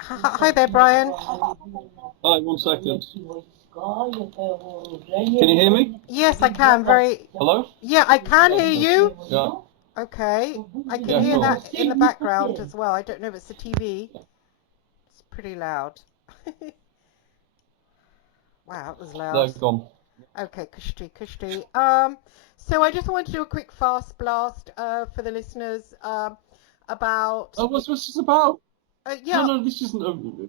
Hi there, Brian. Hi, 1 second. Can you hear me? Yes, I can. Very. Hello? Yeah, I can hear you. Yeah. Okay. I can Yeah, hear sure. that in the background as well. I don't know if it's the TV. It's pretty loud. Wow, it was loud. There, gone. Okay, kushti, kushti. So I just wanted to do a quick fast blast for the listeners about. Oh, what's this about? No, Yeah. no, this isn't a.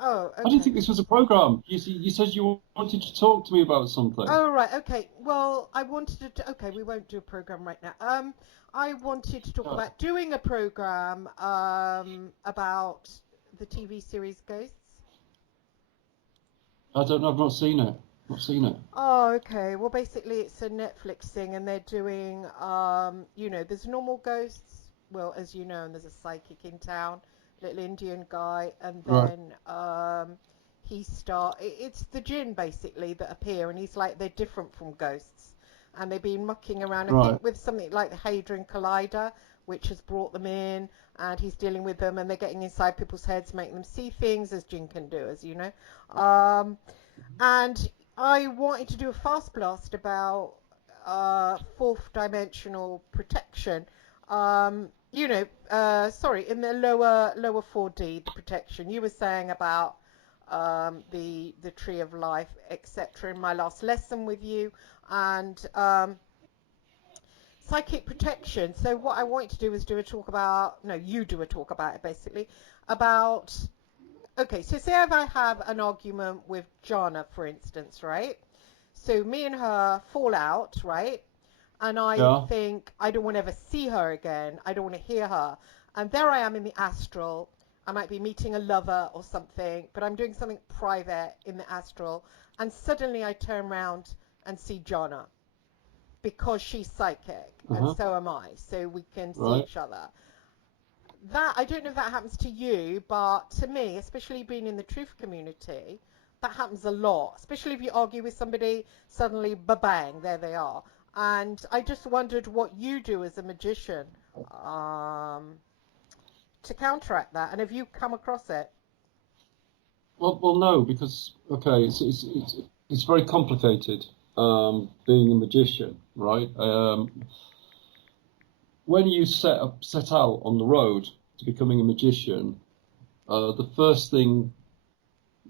Oh, I didn't okay. think this was a program. You said you wanted to talk to me about something. Oh, right. Okay. Well, I wanted to. Okay, we won't do a program right now. I wanted to talk Yeah. about doing a program about the TV series Ghosts. I don't know. I've not seen it. Not seen it. Oh, okay. Well, basically, it's a Netflix thing, and they're doing, there's normal ghosts. Well, as you know, and there's a psychic in town, little Indian guy, and Right. then it's the Djinn basically that appear, and he's like they're different from ghosts, and they've been mucking around. I Right. think with something like the Hadron Collider, which has brought them in, and he's dealing with them, and they're getting inside people's heads, making them see things as Djinn can do, as you know. And I wanted to do a fast blast about fourth dimensional protection. Sorry, in the lower 4D, the protection you were saying about the tree of life, etc. In my last lesson with you, and psychic protection. So what I wanted to do was do a talk about. No, you do a talk about it basically about. Okay, so say if I have an argument with Joanna, for instance, right? So me and her fall out, right? And I Yeah. think I don't want to ever see her again. I don't want to hear her. And there I am in the astral. I might be meeting a lover or something, but I'm doing something private in the astral. And suddenly I turn around and see Joanna because she's psychic and Uh-huh. so am I. So we can see Right. each other. That I don't know if that happens to you, but to me, especially being in the truth community, that happens a lot. Especially if you argue with somebody, suddenly ba-bang, there they are. And I just wondered what you do as a magician um, to counteract that, and have you come across it? Well, no, because okay, it's very complicated. Being a magician, right? When you set out on the road to becoming a magician, the first thing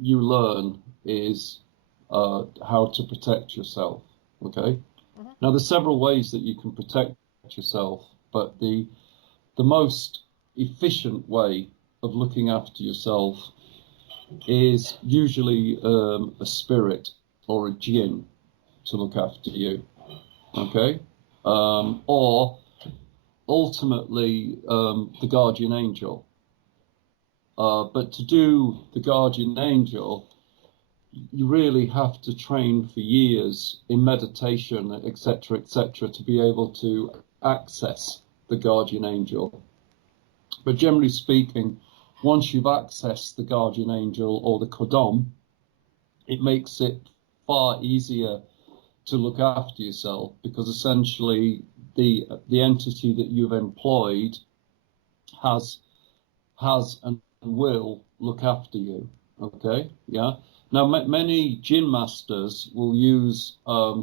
you learn is how to protect yourself. Okay. Hmm. Now, there's several ways that you can protect yourself, but the most efficient way of looking after yourself is usually a spirit or a Djinn to look after you. Okay. Or ultimately the guardian angel. But to do the guardian angel, you really have to train for years in meditation, etc., to be able to access the guardian angel. But generally speaking, once you've accessed the guardian angel or the Kodam, it makes it far easier to look after yourself because essentially the entity that you've employed has and will look after you. Okay, yeah. Now, many Jinn masters will use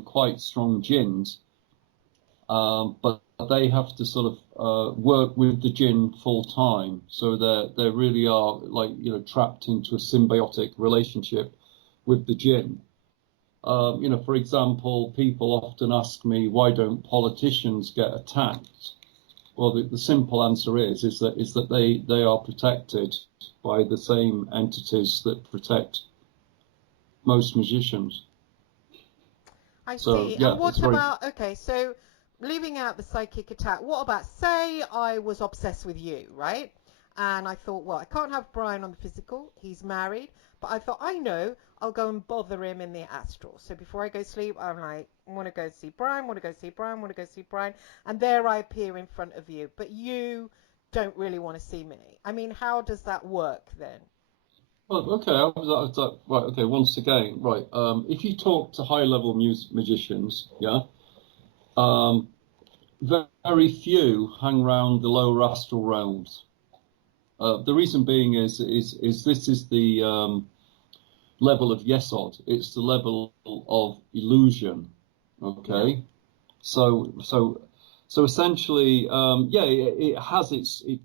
quite strong Jinns, but they have to sort of work with the Jinn full time. So they really are like trapped into a symbiotic relationship with the Jinn. For example, people often ask me, why don't politicians get attacked? Well, the simple answer is that they are protected by the same entities that protect most magicians. I So see. yeah, And it's what very about, okay, so leaving out the psychic attack, what about, say I was obsessed with you, right? And I thought, well, I can't have Brian on the physical, he's married, but I thought, I know, I'll go and bother him in the astral. So before I go sleep, I'm like, I want to go see Brian, want to go see Brian, want to go see Brian, and there I appear in front of you, but you don't really want to see me. I mean, how does that work then? well. Okay, right. Okay, once again, right. If you talk to high-level magicians, yeah, very few hang around the lower astral realms. The reason being is this is the level of Yesod. It's the level of illusion. Okay, Yeah. so essentially, yeah, it has it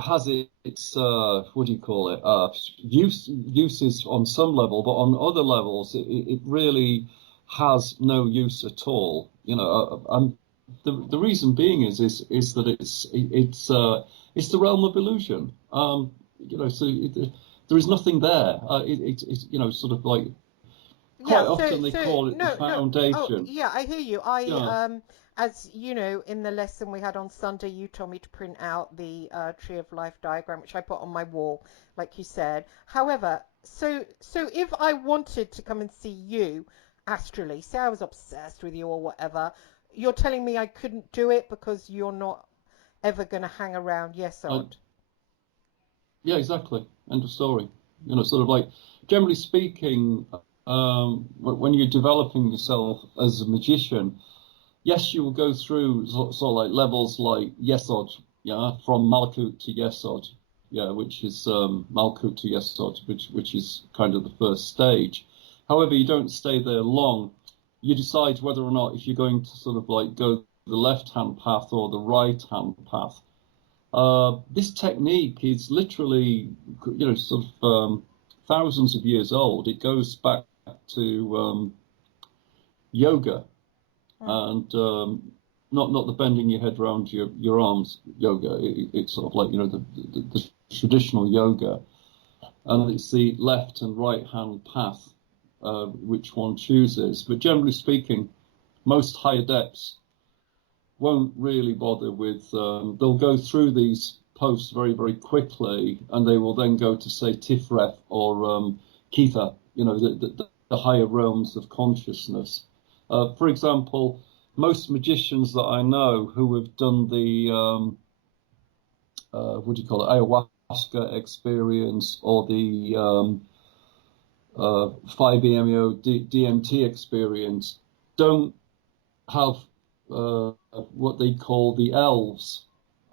has its what do you call it? Uses on some level, but on other levels, it really has no use at all. The reason being is that it's the realm of illusion. So there is nothing there. It's sort of like Yeah, quite so often they so call it the no, no. Oh, foundation. yeah, I hear you. I Yeah. as you know, in the lesson we had on Sunday, you told me to print out the Tree of Life diagram, which I put on my wall, like you said. However, so if I wanted to come and see you astrally, say I was obsessed with you or whatever, you're telling me I couldn't do it because you're not ever going to hang around I, Yesod. Yeah, exactly. End of story. Sort of like, generally speaking, when you're developing yourself as a magician, yes, you will go through sort of like levels like Yesod, yeah, from Malkut to Yesod, yeah, which is Malkut to Yesod, which is kind of the first stage. However, you don't stay there long. You decide whether or not if you're going to sort of like go the left-hand path or the right-hand path. This technique is literally, sort of thousands of years old. It goes back to yoga Hmm. and not the bending your head around your arms yoga. It's sort of like the traditional yoga, and it's the left and right hand path which one chooses. But generally speaking, most high adepts won't really bother with. They'll go through these posts very, very quickly, and they will then go to say Tifreth or Kitha, the higher realms of consciousness. For example, most magicians that I know who have done the what do you call it, ayahuasca experience or the 5-MeO DMT experience don't have what they call the elves.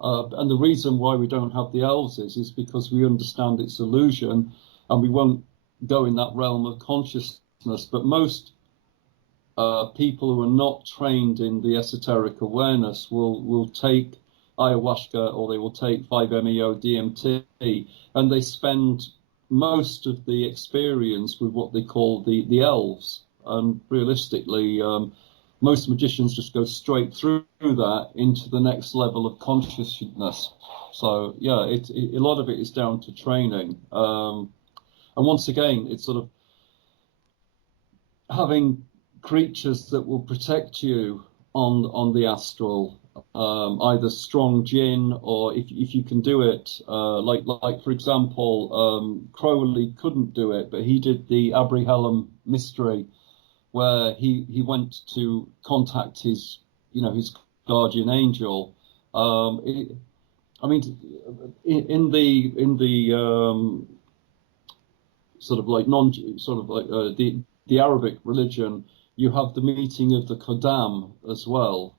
And the reason why we don't have the elves is because we understand its illusion and we won't go in that realm of consciousness. But most people who are not trained in the esoteric awareness will take ayahuasca or they will take 5-MeO DMT and they spend most of the experience with what they call the elves. And realistically, most magicians just go straight through that into the next level of consciousness. So yeah, a lot of it is down to training. And once again, it's sort of having creatures that will protect you on the astral, either strong Djinn or if you can do it, like for example, Crowley couldn't do it, but he did the Abrihelum mystery where he went to contact his guardian angel. I mean, in the sort of like non sort of like the Arabic religion, you have the meeting of the Qadam as well.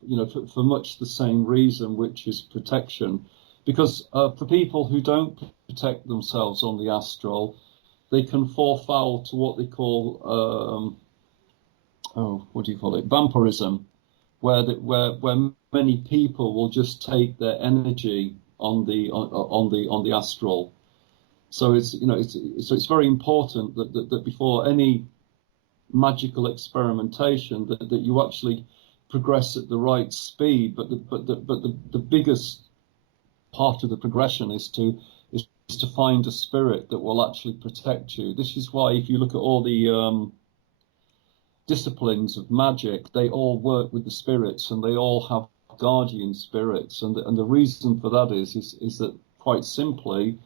For much the same reason, which is protection, because for people who don't protect themselves on the astral, they can fall foul to what they call what do you call it? Vampirism, where many people will just take their energy on the astral. So it's very important that before any magical experimentation that you actually progress at the right speed. But the biggest part of the progression is to find a spirit that will actually protect you. This is why if you look at all the disciplines of magic, they all work with the spirits and they all have guardian spirits. And the reason for that is that quite simply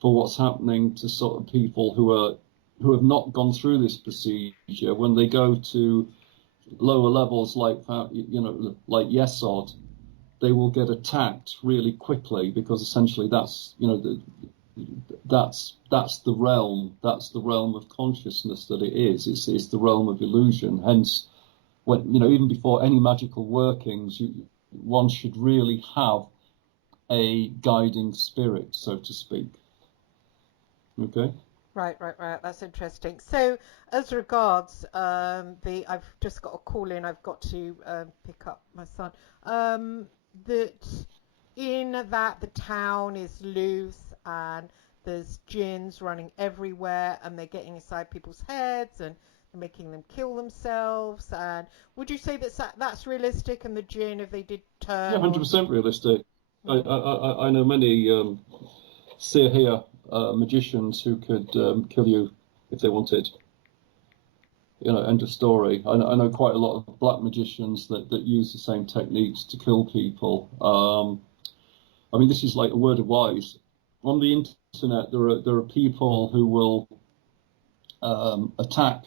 for what's happening to sort of people who have not gone through this procedure when they go to lower levels like Yesod, they will get attacked really quickly because essentially that's the realm of consciousness that it is. It's the realm of illusion. Hence, when even before any magical workings, one should really have a guiding spirit, so to speak. Okay. Right. That's interesting. So, as regards I've just got a call in. I've got to pick up my son. That in that the town is loose and there's jinns running everywhere and they're getting inside people's heads and making them kill themselves. And would you say that's realistic? And the jinn, if they did Yeah, turn on, 100% realistic. mm, I know many seer magicians who could kill you if they wanted. End of story. I know quite a lot of black magicians that use the same techniques to kill people. I mean, this is like a word of wise. On the internet, there are people who will attack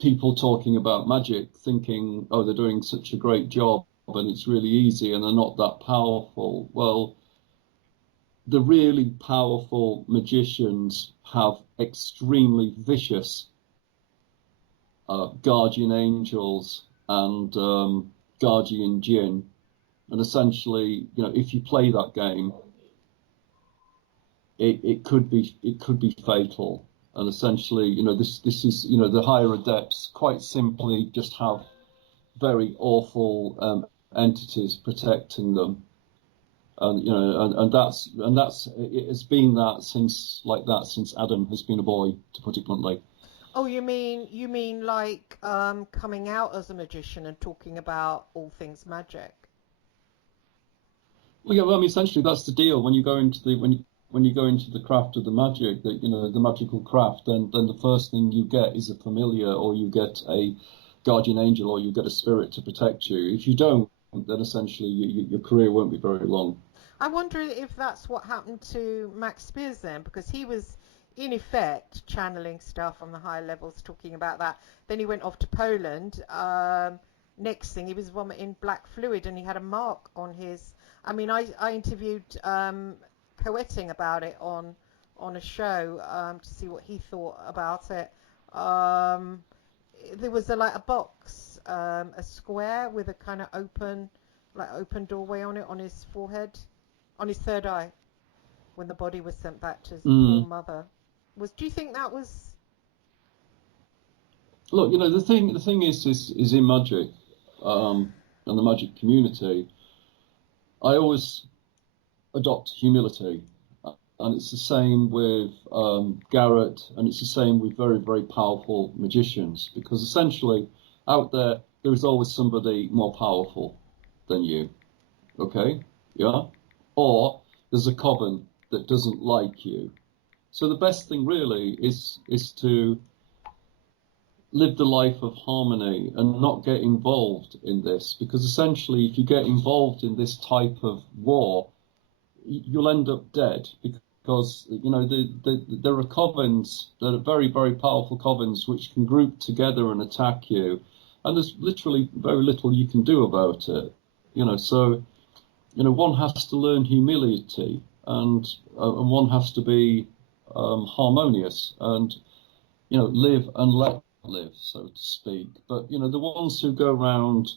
people talking about magic, thinking, oh, they're doing such a great job and it's really easy and they're not that powerful. Well, the really powerful magicians have extremely vicious guardian angels and guardian jinn, and essentially, if you play that game, it could be fatal. And essentially, this is the higher adepts quite simply just have very awful entities protecting them, and that's it has been that since Adam has been a boy, to put it bluntly. oh, you mean like coming out as a magician and talking about all things magic? Well, yeah, well, I mean, essentially that's the deal. When you go into the craft of the magic, the magical craft, then the first thing you get is a familiar, or you get a guardian angel, or you get a spirit to protect you. If you don't, then essentially your career won't be very long. I wonder if that's what happened to Max Spears then, because he was in effect channeling stuff on the higher levels, talking about that. Then he went off to Poland. Next thing, he was vomiting black fluid, and he had a mark on his. I mean, I interviewed Coetting about it on a show to see what he thought about it. Um, there was like a box, a square with a kind of open doorway on it on his forehead, on his third eye, when the body was sent back to his poor Mm. mother. Do you think that was? Look, the thing is in magic, and the magic community. I always adopt humility. And it's the same with Garrett, and it's the same with very, very powerful magicians, because essentially out there is always somebody more powerful than you. Okay? Yeah? Or there's a coven that doesn't like you. So the best thing really is to live the life of harmony and not get involved in this, because essentially if you get involved in this type of war, you'll end up dead, because there are covens that are very, very powerful covens which can group together and attack you, and there's literally very little you can do about it. So one has to learn humility, and one has to be harmonious, and live and let live, so to speak. But the ones who go around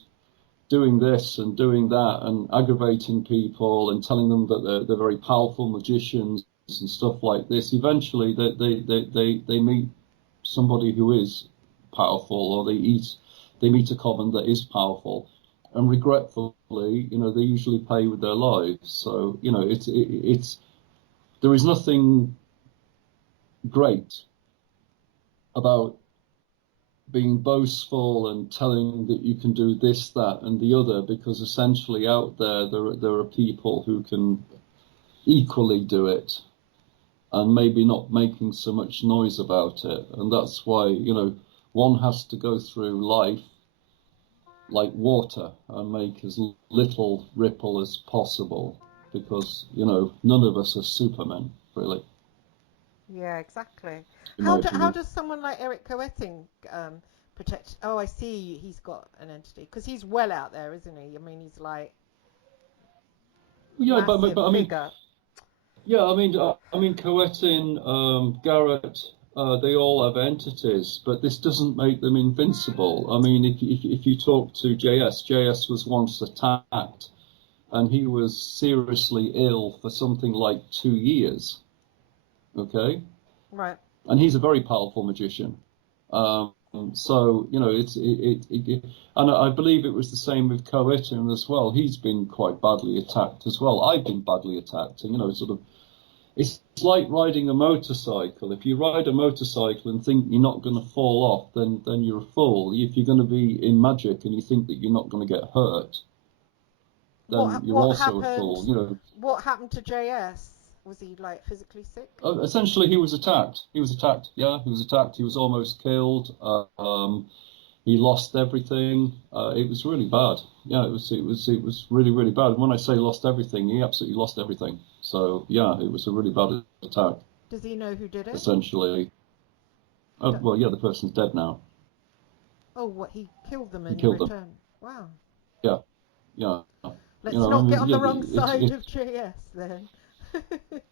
doing this and doing that and aggravating people and telling them that they're very powerful magicians and stuff like this, eventually they meet somebody who is powerful, or they meet a coven that is powerful, and regretfully, they usually pay with their lives. So it's there is nothing great about being boastful and telling that you can do this, that, and the other, because essentially out there are people who can equally do it, and maybe not making so much noise about it. And that's why, one has to go through life like water and make as little ripple as possible, because, none of us are supermen, really, Yeah, exactly. in my How opinion. does someone like Eric Coetting protect? Oh, I see. He's got an entity because he's well out there, isn't he? I mean, he's like Yeah, massive but I mean, figure. yeah, I mean, Coetin, Garrett, they all have entities, but this doesn't make them invincible. I mean, if you talk to JS was once attacked and he was seriously ill for something like 2 years. Okay, Right. and he's a very powerful magician. So and I believe it was the same with Coetin as well. He's been quite badly attacked as well. I've been badly attacked, and it's like riding a motorcycle. If you ride a motorcycle and think you're not going to fall off, then you're a fool. If you're going to be in magic and you think that you're not going to get hurt, then you're What also a happened? fool. What happened to JS? Was he like physically sick? Essentially, he was attacked. He was attacked. Yeah, he was attacked. He was almost killed. He lost everything. It was really bad. Yeah, it was really, really bad. And when I say lost everything, he absolutely lost everything. So yeah, it was a really bad attack. Does he know who did it? Essentially. Well, yeah, the person's dead now. Oh, what, he killed them He in killed them. return? Wow. Yeah, yeah. Let's not get on the wrong Yeah, side of JS then.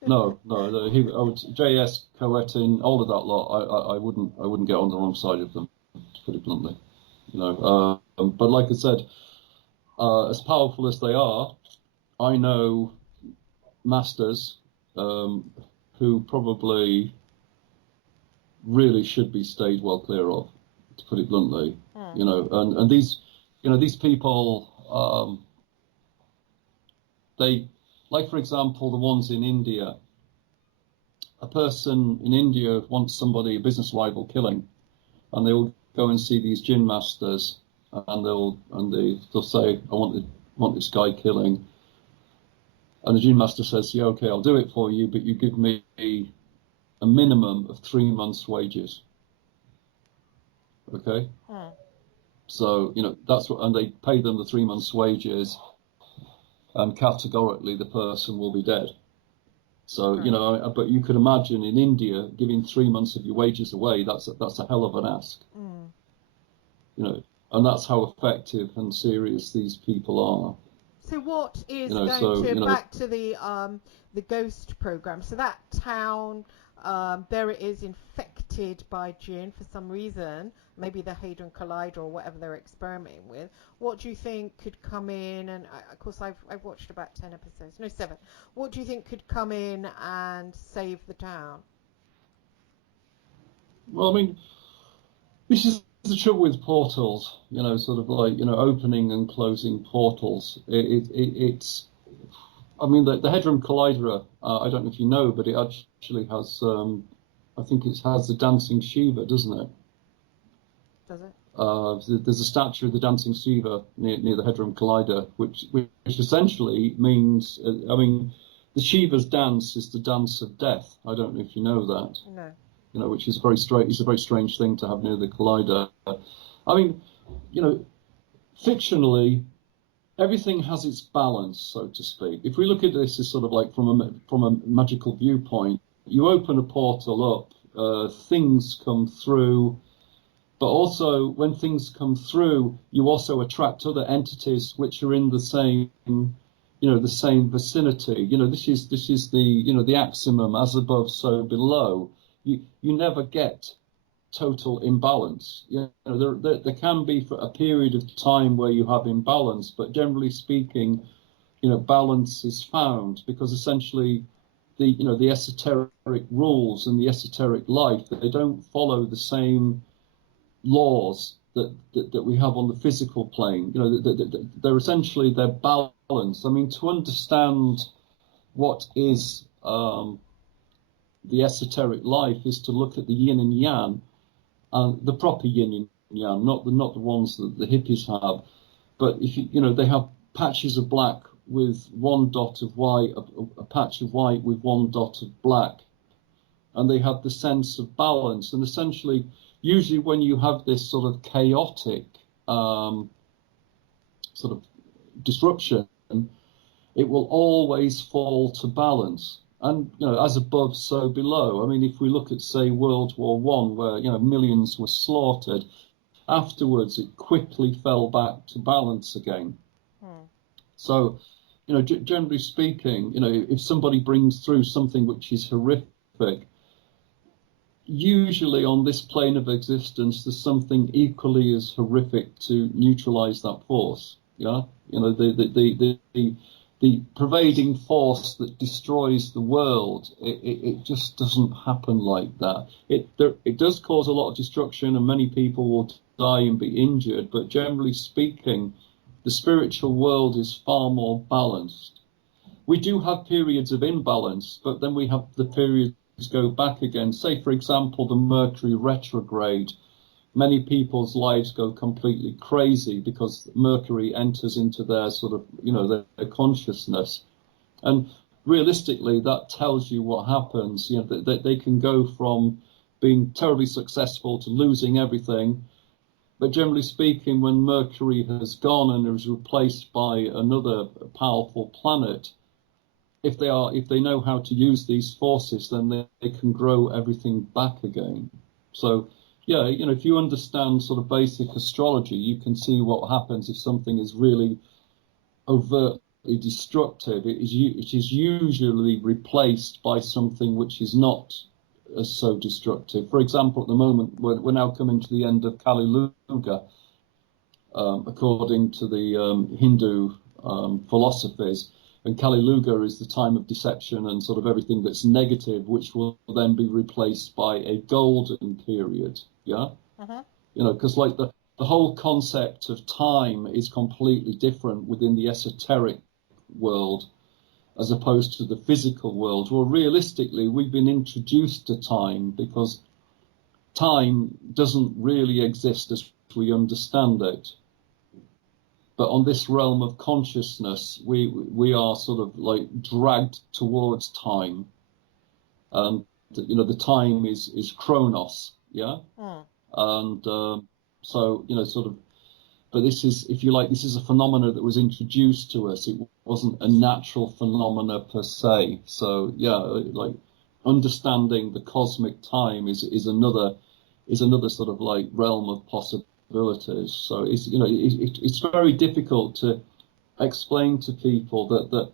no. JS, Coetin, all of that lot. I wouldn't get on the wrong side of them, to put it bluntly. But like I said, as powerful as they are, I know masters who probably really should be stayed well clear of, to put it bluntly. And these people, they, like for example, the ones in India. A person in India wants somebody, a business rival, killing, and they'll go and see these Djinn masters, and they'll say, I want this guy killing. And the Djinn master says, yeah, okay, I'll do it for you, but you give me a minimum of 3 months' wages. Okay? So, that's what, and they pay them the 3 months' wages, and categorically the person will be dead. So, but you could imagine in India giving 3 months of your wages away, that's a hell of an ask. And that's how effective and serious these people are. So what is back to the ghost program? So that town, there it is, infected by Djinn for some reason. Maybe the Hadron Collider or whatever they're experimenting with. What do you think could come in? And of course, I've watched about 10 episodes, no 7. What do you think could come in and save the town? Well, I mean, this is the trouble with portals. Sort of like opening and closing portals. It's I mean, the Hadron Collider, I don't know if you know, but it actually has, I think it has the dancing Shiva, doesn't it? Does it? There's a statue of the dancing Shiva near the Hadron Collider, which essentially means, the Shiva's dance is the dance of death. I don't know if you know that. No. Which is it's a very strange thing to have near the collider. I mean, fictionally, everything has its balance, so to speak. If we look at this as sort of like from a magical viewpoint, you open a portal up, things come through, but also when things come through, you also attract other entities which are in the same, the same vicinity. This is the the axiom, as above, so below. You never get total imbalance. There can be for a period of time where you have imbalance, but generally speaking, balance is found because essentially the esoteric rules and the esoteric life, they don't follow the same laws that we have on the physical plane. They're essentially, they're balanced. I mean, to understand what is the esoteric life is to look at the yin and yang, the proper yin and yang, not the ones that the hippies have. But if they have patches of black with one dot of white, a patch of white with one dot of black, and they have the sense of balance. And essentially, usually when you have this sort of chaotic sort of disruption, it will always fall to balance. And as above, so below. I mean, if we look at, say, World War One, where millions were slaughtered, afterwards it quickly fell back to balance again. So, generally speaking, if somebody brings through something which is horrific, usually on this plane of existence, there's something equally as horrific to neutralize that force. Yeah, the pervading force that destroys the world. It just doesn't happen like that. It does cause a lot of destruction, and many people will die and be injured, but generally speaking, the spiritual world is far more balanced. We do have periods of imbalance, but then we have the periods go back again. Say, for example, the Mercury retrograde. Many people's lives go completely crazy because Mercury enters into their sort of, their consciousness. And realistically, that tells you what happens. They can go from being terribly successful to losing everything. But generally speaking, when Mercury has gone and is replaced by another powerful planet, if they know how to use these forces, then they can grow everything back again. So, yeah, if you understand sort of basic astrology, you can see what happens if something is really overtly destructive. It is usually replaced by something which is not so destructive. For example, at the moment, we're now coming to the end of Kali Yuga, according to the Hindu philosophies. And Kali Yuga is the time of deception and sort of everything that's negative, which will then be replaced by a golden period. Yeah. Uh-huh. Because like the whole concept of time is completely different within the esoteric world as opposed to the physical world. Well, realistically, we've been introduced to time because time doesn't really exist as we understand it. But on this realm of consciousness, we are sort of like dragged towards time. And, the time is chronos, yeah? Mm. And so, sort of, but this is, if you like, this is a phenomena that was introduced to us. It wasn't a natural phenomena per se. So, yeah, like understanding the cosmic time is another sort of like realm of possibilities. So it's it's very difficult to explain to people that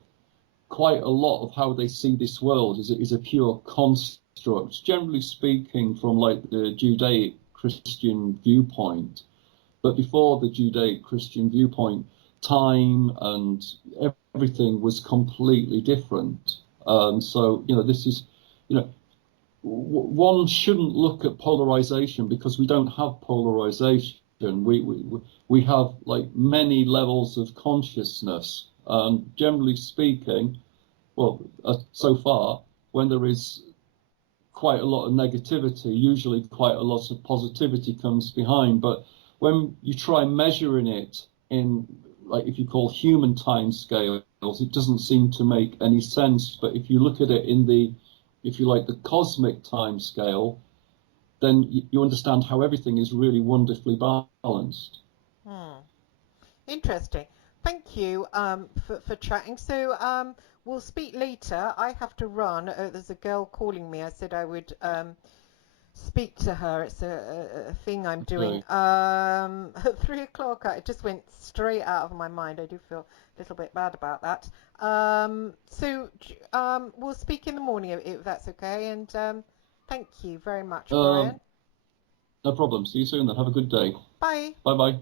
quite a lot of how they see this world is a pure construct, generally speaking, from like the Judaic Christian viewpoint. But before the Judaic Christian viewpoint, time and everything was completely different. So this is, one shouldn't look at polarization because we don't have polarization. We have like many levels of consciousness. Generally speaking, well, so far, when there is quite a lot of negativity, usually quite a lot of positivity comes behind. But when you try measuring it in, like, if you call human time scales, it doesn't seem to make any sense. But if you look at it in the, if you like, the cosmic time scale, then you understand how everything is really wonderfully balanced. Interesting. Thank you for chatting. So we'll speak later. I have to run. There's a girl calling me. I said I would speak to her. It's a thing I'm doing. At 3 o'clock, it just went straight out of my mind. I do feel a little bit bad about that. So we'll speak in the morning if that's okay. And thank you very much, Brian. No problem. See you soon then. Have a good day. Bye. Bye bye.